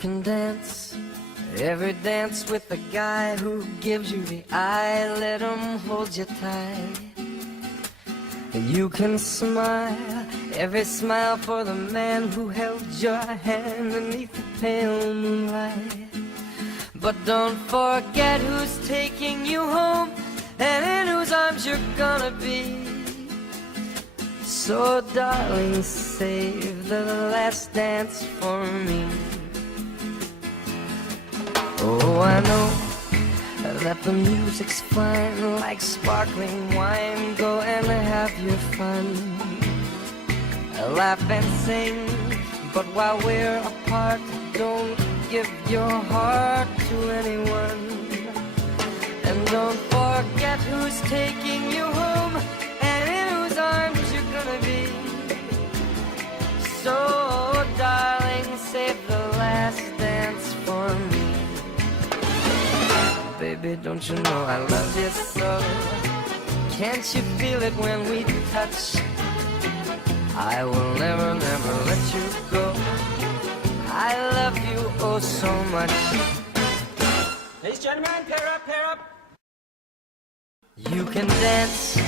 can dance every dance with the guy who gives you the eye. Let him hold you tight. You can smile every smile for the man who held your hand beneath the pale moonlight. But don't forget who's taking you home and in whose arms you're gonna be. So darling, save the last dance for me. Oh, I know that the music's fine like sparkling wine. Go and have your fun, laugh and sing, but while we're apart, don't give your heart to anyone. And don't forget who's taking you home and in whose arms you're gonna be. So darling, save the last dance for me. Baby, don't you know I love you so? Can't you feel it when we touch? I will never, never let you go. I love you oh so much. Ladies and gentlemen, pair up, pair up. You can dance,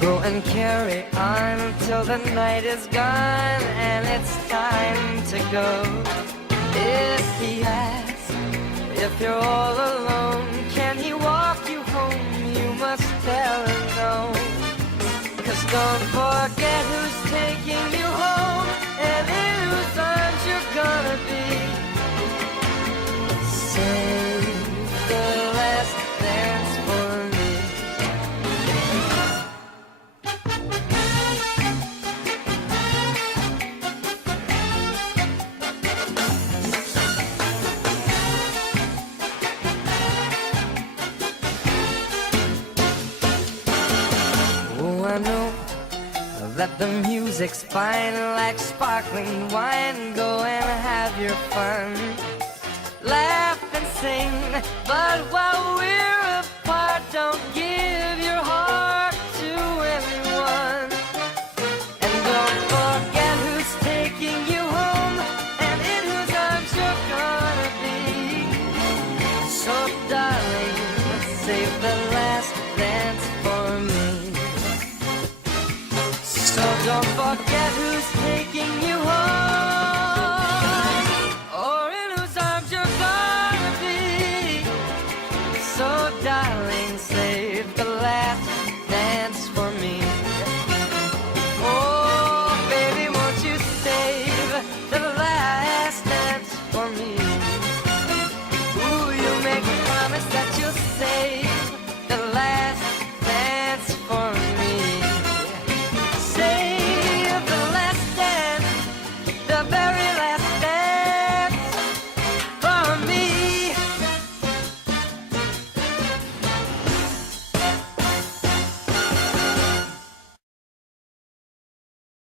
go and carry on till the night is gone and it's time to go. If he asks if you're all alone, can he walk you home? You must tell him no. 'Cause don't forget who's taking you home and in whose arms you're gonna be. Save the last dance for me. Oh, I know that the music's fine like sparkling wine. Go and have your fun, laugh and sing, but while we're apart, don't give your heart to anyone. And don't forget who's taking you home and in whose arms you're gonna be. So darling, save the last dance for me. So don't forget who's taking you home or in whose arms you're gonna